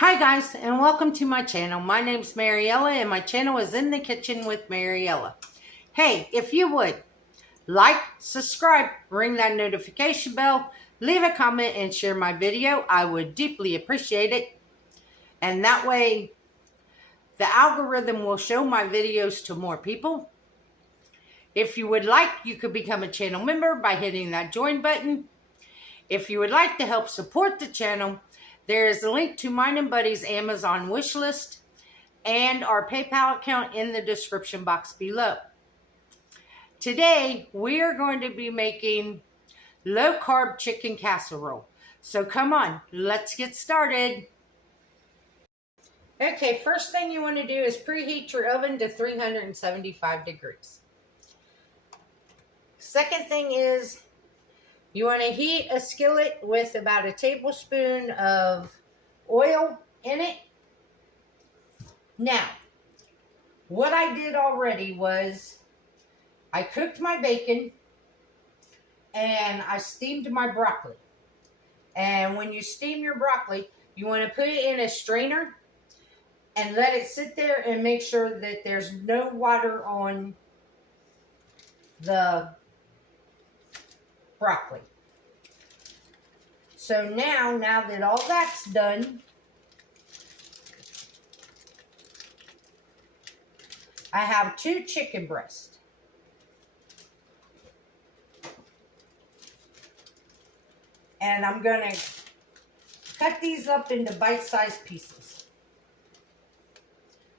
Hi guys, and welcome to my channel. My name's Mariella and my channel is In the Kitchen with Mariella. Hey, if you would like, subscribe, ring that notification bell, leave a comment and share my video, I would deeply appreciate it. And that way the algorithm will show my videos to more people. If you would like, you could become a channel member by hitting that join button. If you would like to help support the channel, there is a link to mine and Buddy's Amazon wish list and our PayPal account in the description box below. Today, we are going to be making low-carb chicken casserole. So come on, let's get started. Okay, first thing you want to do is preheat your oven to 375 degrees. Second thing is, you want to heat a skillet with about a tablespoon of oil in it. Now, what I did already was I cooked my bacon and I steamed my broccoli. And when you steam your broccoli, you want to put it in a strainer and let it sit there and make sure that there's no water on the broccoli. So now that all that's done, I have 2 chicken breasts. And I'm going to cut these up into bite-sized pieces.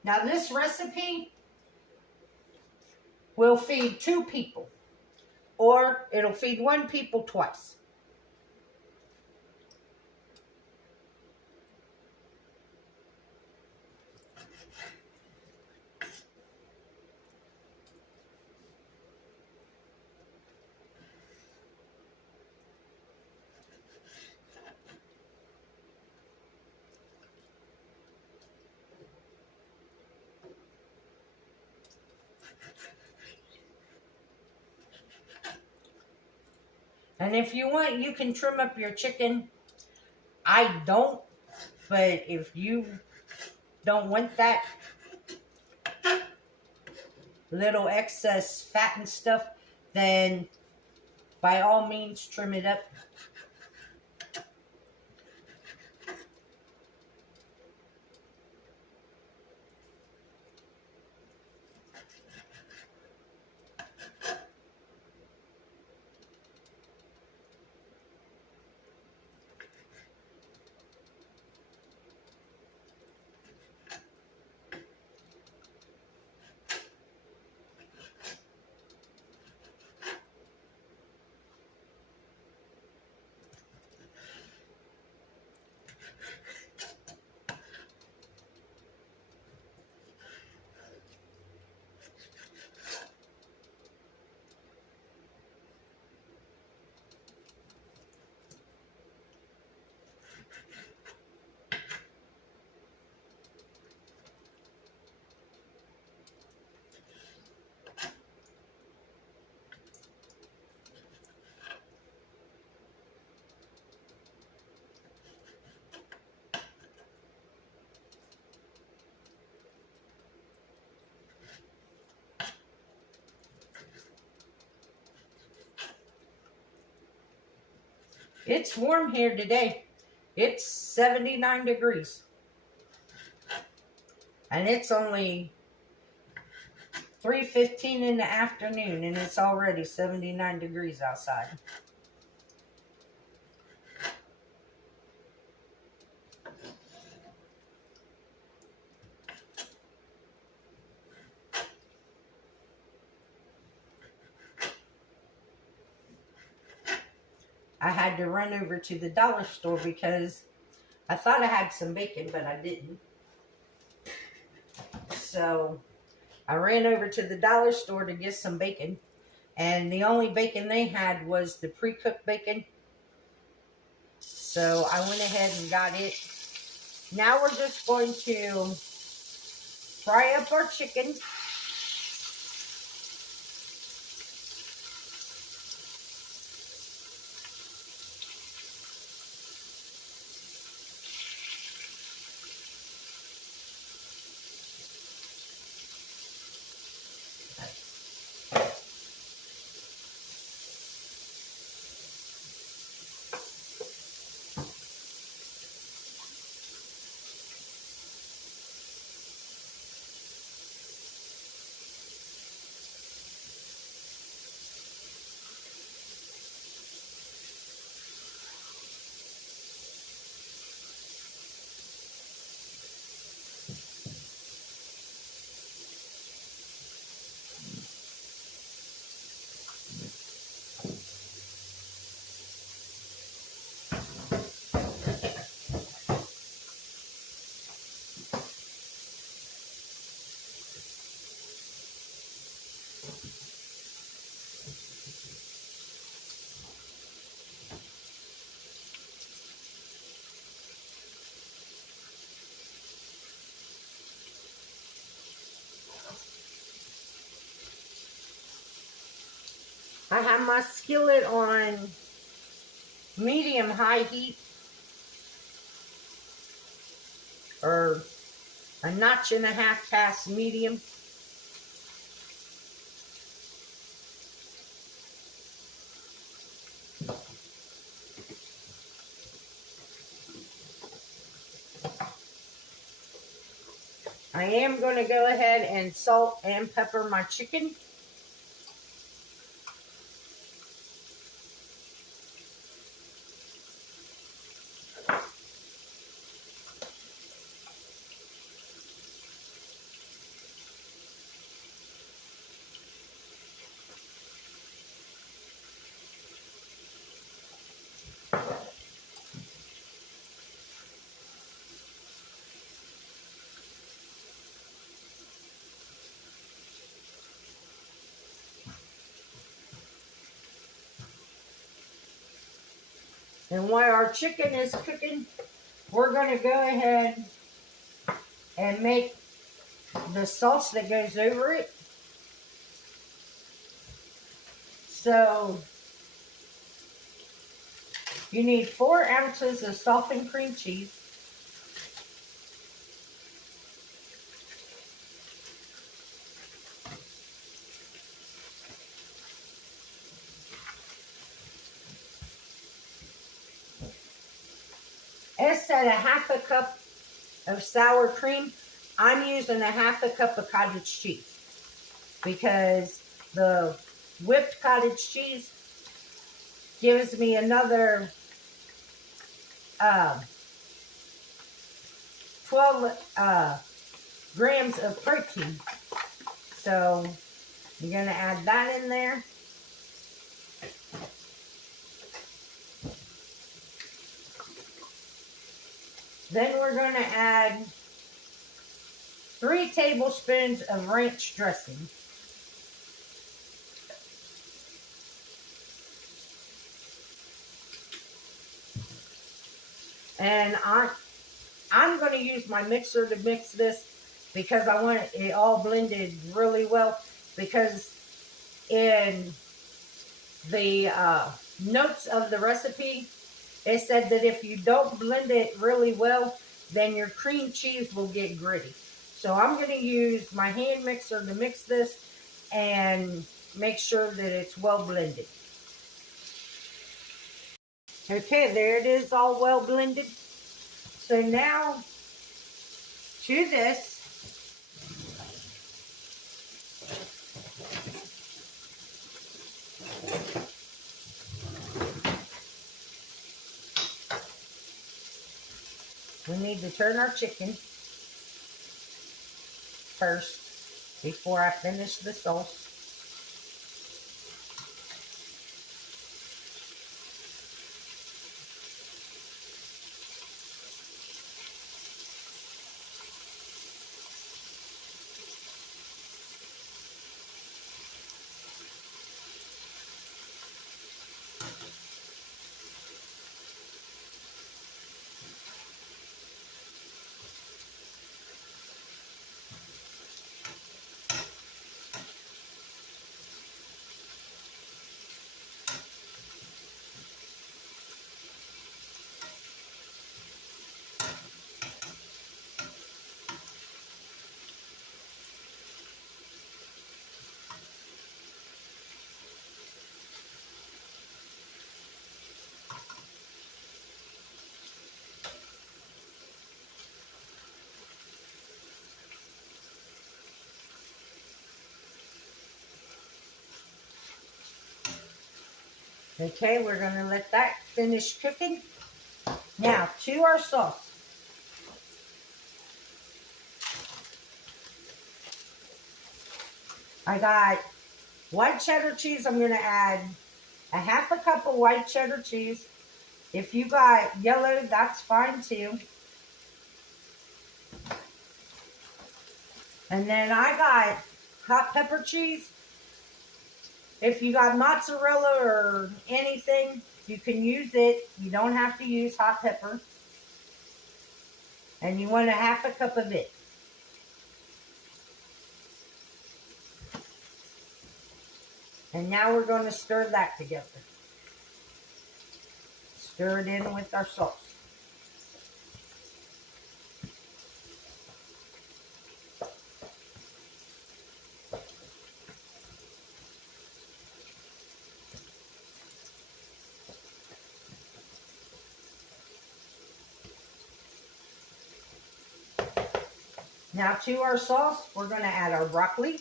Now this recipe will feed 2 people. Or it'll feed 1 people twice. And if you want, you can trim up your chicken. I don't, but if you don't want that little excess fat and stuff, then by all means trim it up. It's warm here today. It's 79 degrees. And it's only 3:15 in the afternoon and it's already 79 degrees outside. I had to run over to the dollar store because I thought I had some bacon, but I didn't. So I ran over to the dollar store to get some bacon. And the only bacon they had was the pre-cooked bacon. So I went ahead and got it. Now we're just going to fry up our chicken. I have my skillet on medium-high heat, or a notch and a half past medium. I am going to go ahead and salt and pepper my chicken. And while our chicken is cooking, we're going to go ahead and make the sauce that goes over it. So you need 4 ounces of softened cream cheese. It's at a 1/2 cup of sour cream. I'm using a 1/2 cup of cottage cheese because the whipped cottage cheese gives me another 12 grams of protein. So you're going to add that in there. Then we're going to add 3 tablespoons of ranch dressing. And I'm going to use my mixer to mix this because I want it all blended really well. Because in the notes of the recipe, it said that if you don't blend it really well, then your cream cheese will get gritty. So I'm going to use my hand mixer to mix this and make sure that it's well blended. Okay, there it is, all well blended. So now to this, we need to turn our chicken first before I finish the sauce. Okay, we're going to let that finish cooking. Now, to our sauce. I got white cheddar cheese. I'm going to add a 1/2 cup of white cheddar cheese. If you got yellow, that's fine too. And then I got hot pepper cheese. If you got mozzarella or anything, you can use it. You don't have to use hot pepper. And you want a 1/2 cup of it. And now we're going to stir that together. Stir it in with our sauce. Now to our sauce, we're going to add our broccoli.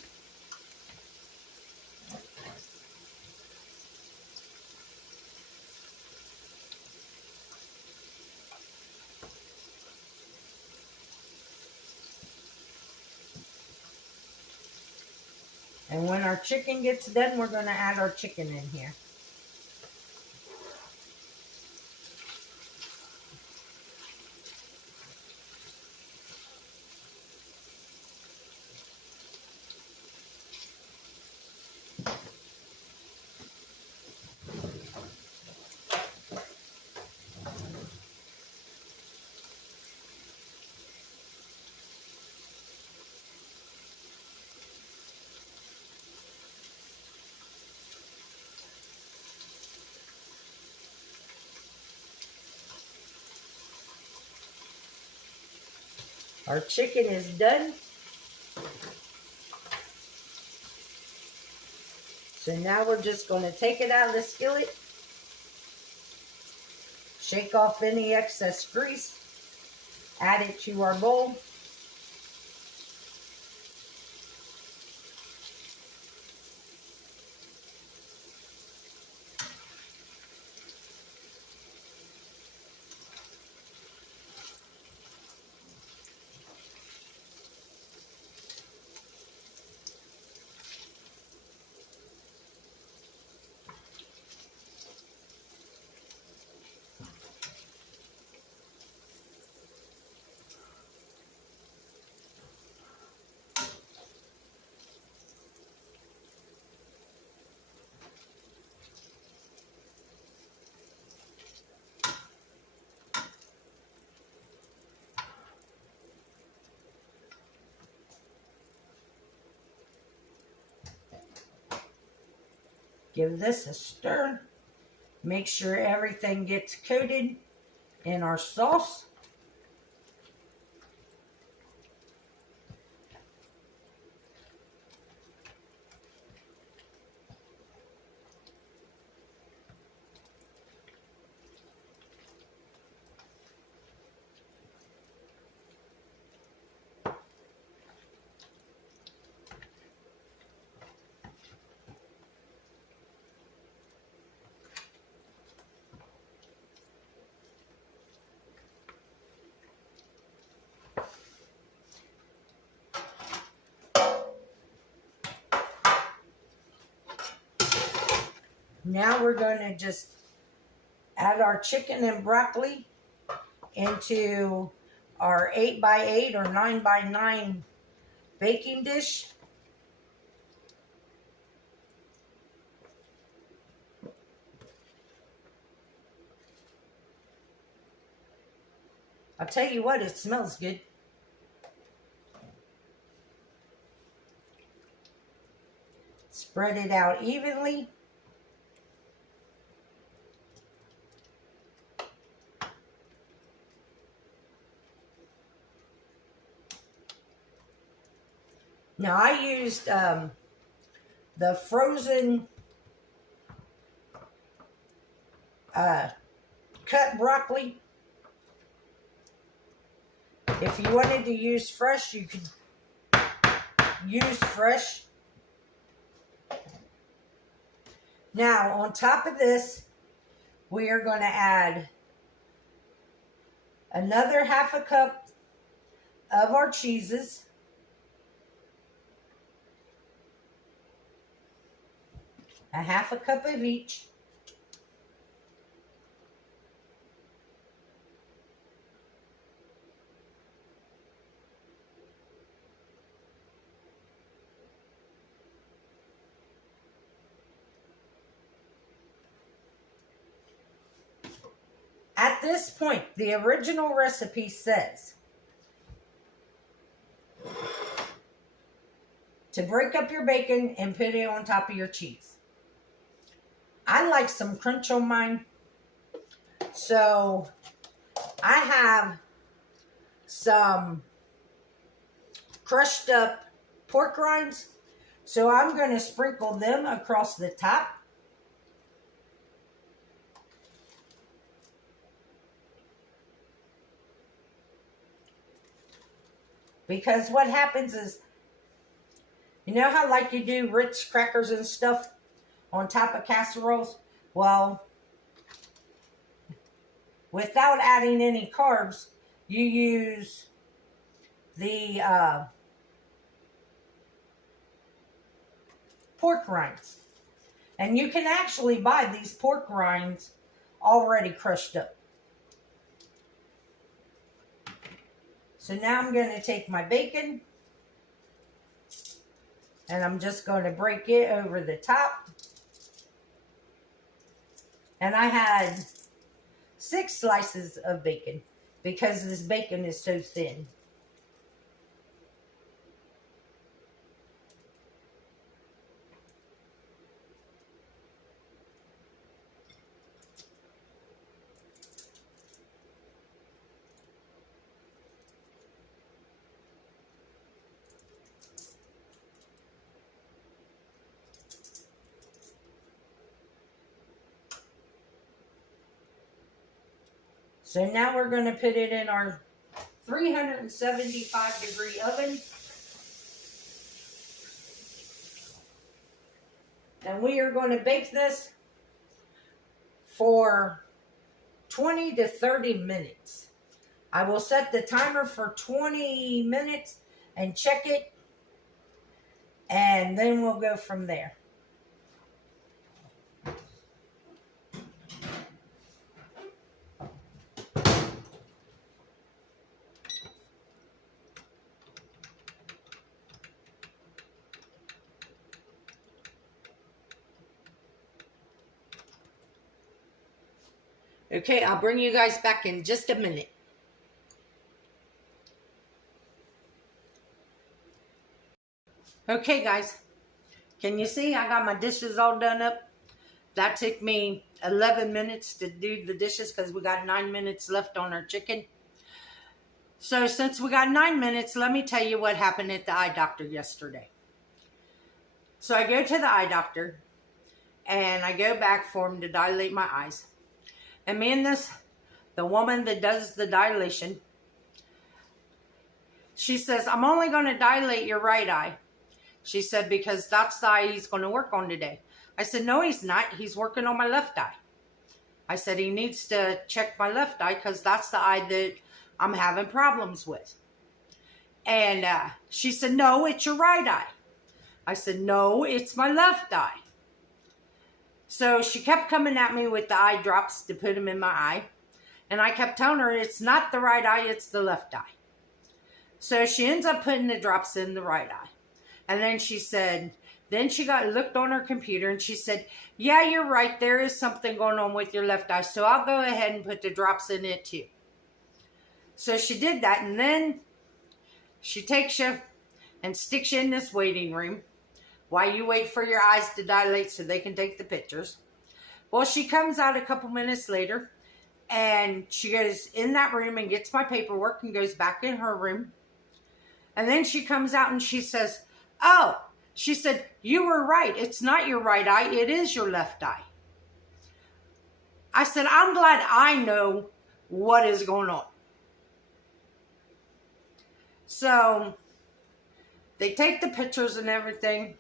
And when our chicken gets done, we're going to add our chicken in here. Our chicken is done. So now we're just going to take it out of the skillet. Shake off any excess grease. Add it to our bowl. Give this a stir. Make sure everything gets coated in our sauce. Now we're going to just add our chicken and broccoli into our 8x8 or 9x9 baking dish. I'll tell you what, it smells good. Spread it out evenly. Now I used the frozen cut broccoli. If you wanted to use fresh, you could use fresh. Now on top of this, we are going to add another 1/2 cup of our cheeses. A 1/2 cup of each. At this point, the original recipe says to break up your bacon and put it on top of your cheese. I like some crunch on mine. So I have some crushed up pork rinds. So I'm going to sprinkle them across the top. Because what happens is, you know how like you do Ritz crackers and stuff on top of casseroles? Well, without adding any carbs, you use the pork rinds. And you can actually buy these pork rinds already crushed up. So now I'm going to take my bacon and I'm just going to break it over the top. And I had 6 slices of bacon because this bacon is so thin. So now we're going to put it in our 375 degree oven. And we are going to bake this for 20 to 30 minutes. I will set the timer for 20 minutes and check it. And then we'll go from there. Okay, I'll bring you guys back in just a minute. Okay, guys. Can you see I got my dishes all done up? That took me 11 minutes to do the dishes because we got 9 minutes left on our chicken. So since we got 9 minutes, let me tell you what happened at the eye doctor yesterday. So I go to the eye doctor and I go back for him to dilate my eyes. And me and the woman that does the dilation, she says, I'm only going to dilate your right eye. She said, because that's the eye he's going to work on today. I said, no, he's not. He's working on my left eye. I said, he needs to check my left eye because that's the eye that I'm having problems with. And she said, no, it's your right eye. I said, no, it's my left eye. So she kept coming at me with the eye drops to put them in my eye. And I kept telling her it's not the right eye, it's the left eye. So she ends up putting the drops in the right eye. And then she said, then she looked on her computer and she said, yeah, you're right. There is something going on with your left eye. So I'll go ahead and put the drops in it too. So she did that. And then she takes you and sticks you in this waiting room while you wait for your eyes to dilate so they can take the pictures. Well, she comes out a couple minutes later and she goes in that room and gets my paperwork and goes back in her room. And then she comes out and she says, oh, she said, you were right. It's not your right eye. It is your left eye. I said, I'm glad I know what is going on. So they take the pictures and everything.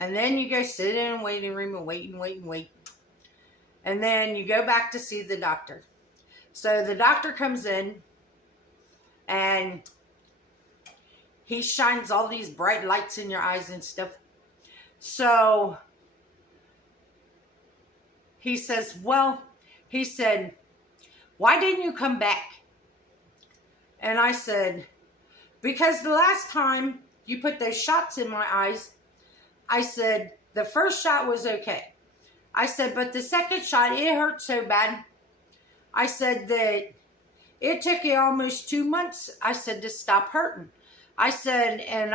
And then you go sit in a waiting room and wait and wait and wait. And then you go back to see the doctor. So the doctor comes in and he shines all these bright lights in your eyes and stuff. So he says, well, he said, why didn't you come back? And I said, because the last time you put those shots in my eyes, I said, the first shot was okay. I said, but the second shot, it hurt so bad. I said that it took you almost 2 months, I said, to stop hurting. I said, and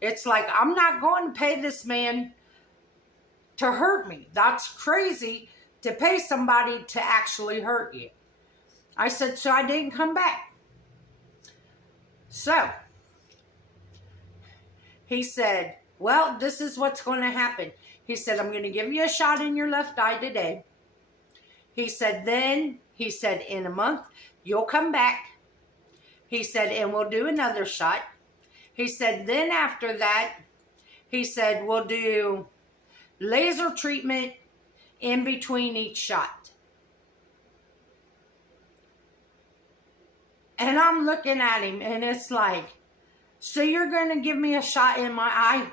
it's like, I'm not going to pay this man to hurt me. That's crazy to pay somebody to actually hurt you. I said, so I didn't come back. So he said, well, this is what's going to happen. He said, I'm going to give you a shot in your left eye today. He said, then, he said, in a month, you'll come back. He said, and we'll do another shot. He said, then after that, he said, we'll do laser treatment in between each shot. And I'm looking at him, and it's like, so you're going to give me a shot in my eye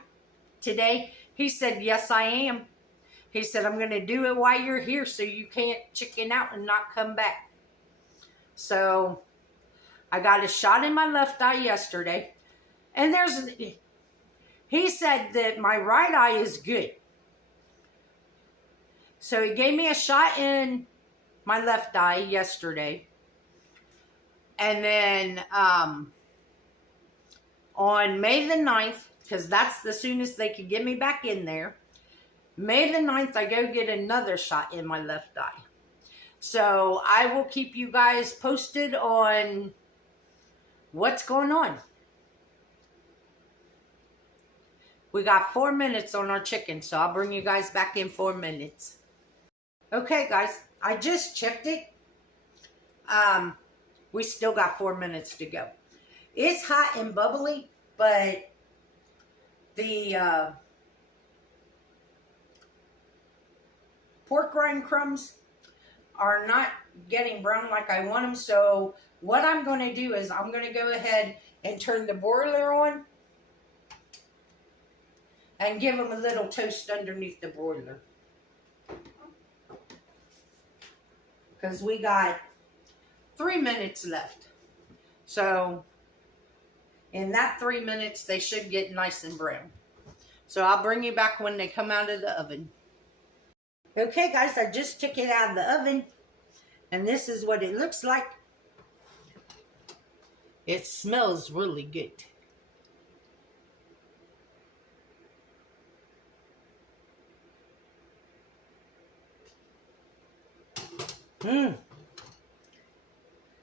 today? He said, yes, I am. He said, I'm going to do it while you're here so you can't chicken out and not come back. So I got a shot in my left eye yesterday. And he said that my right eye is good. So he gave me a shot in my left eye yesterday. And then on May the 9th, because that's the soonest they could get me back in there, May the 9th, I go get another shot in my left eye. So I will keep you guys posted on what's going on. We got 4 minutes on our chicken, so I'll bring you guys back in 4 minutes. Okay, guys, I just checked it. We still got 4 minutes to go. It's hot and bubbly, but the pork rind crumbs are not getting brown like I want them. So what I'm going to do is I'm going to go ahead and turn the broiler on and give them a little toast underneath the broiler. Because we got 3 minutes left. So in that 3 minutes, they should get nice and brown. So I'll bring you back when they come out of the oven. Okay, guys, I just took it out of the oven. And this is what it looks like. It smells really good.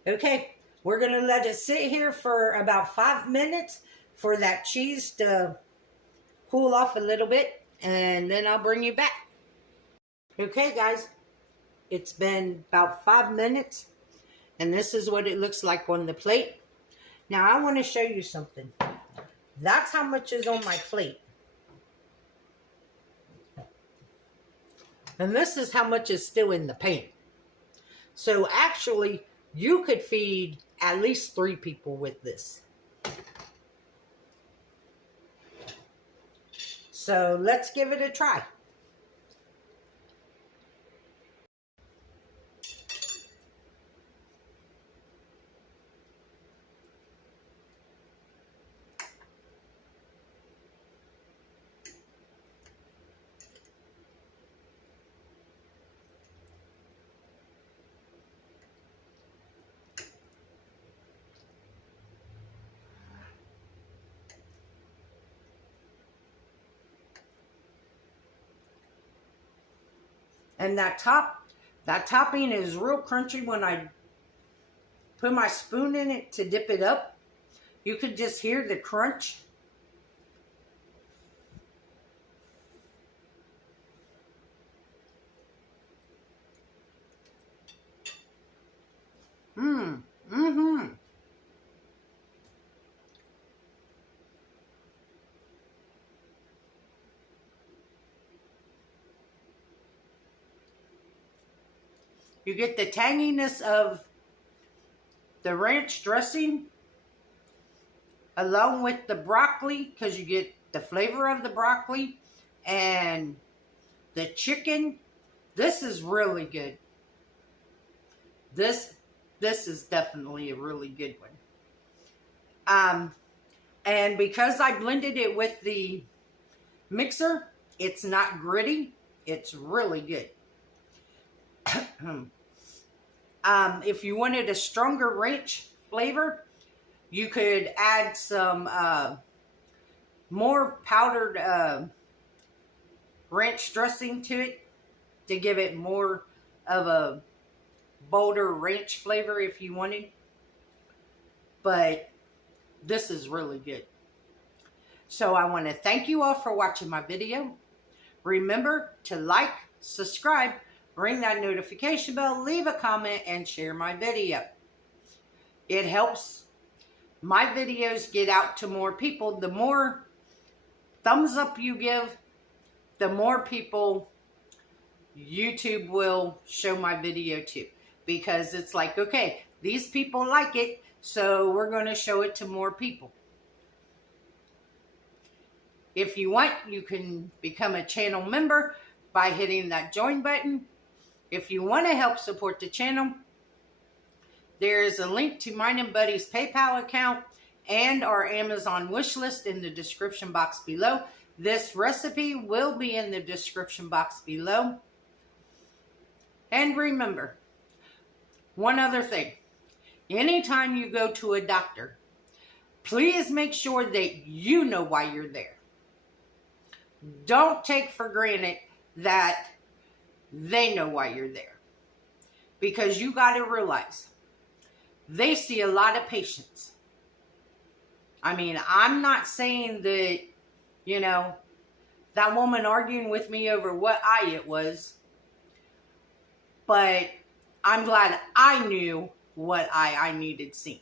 Okay, we're going to let it sit here for about 5 minutes for that cheese to cool off a little bit, and then I'll bring you back. Okay, guys, it's been about 5 minutes, and this is what it looks like on the plate. Now, I want to show you something. That's how much is on my plate. And this is how much is still in the pan. So actually, you could feed at least 3 people with this. So let's give it a try. And that topping is real crunchy when I put my spoon in it to dip it up. You could just hear the crunch. You get the tanginess of the ranch dressing along with the broccoli, because you get the flavor of the broccoli and the chicken. This is really good. This is definitely a really good one. And because I blended it with the mixer, it's not gritty. It's really good. If you wanted a stronger ranch flavor, you could add some more powdered ranch dressing to it to give it more of a bolder ranch flavor if you wanted. But this is really good. So I want to thank you all for watching my video. Remember to like, subscribe, ring that notification bell, leave a comment, and share my video. It helps my videos get out to more people. The more thumbs up you give, the more people YouTube will show my video to. Because it's like, okay, these people like it, so we're going to show it to more people. If you want, you can become a channel member by hitting that join button. If you want to help support the channel, there is a link to mine and Buddy's PayPal account and our Amazon wish list in the description box below. This recipe will be in the description box below. And remember, one other thing. Anytime you go to a doctor, please make sure that you know why you're there. Don't take for granted that they know why you're there. Because you got to realize, they see a lot of patients. I mean, I'm not saying that, you know, that woman arguing with me over what eye it was. But I'm glad I knew what eye I needed seen.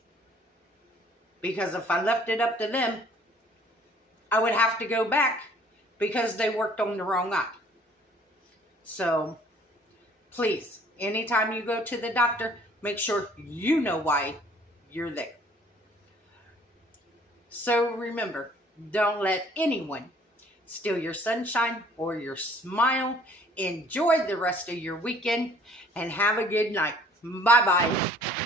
Because if I left it up to them, I would have to go back because they worked on the wrong eye. So, please, anytime you go to the doctor, make sure you know why you're there. So remember, don't let anyone steal your sunshine or your smile. Enjoy the rest of your weekend and have a good night. Bye-bye.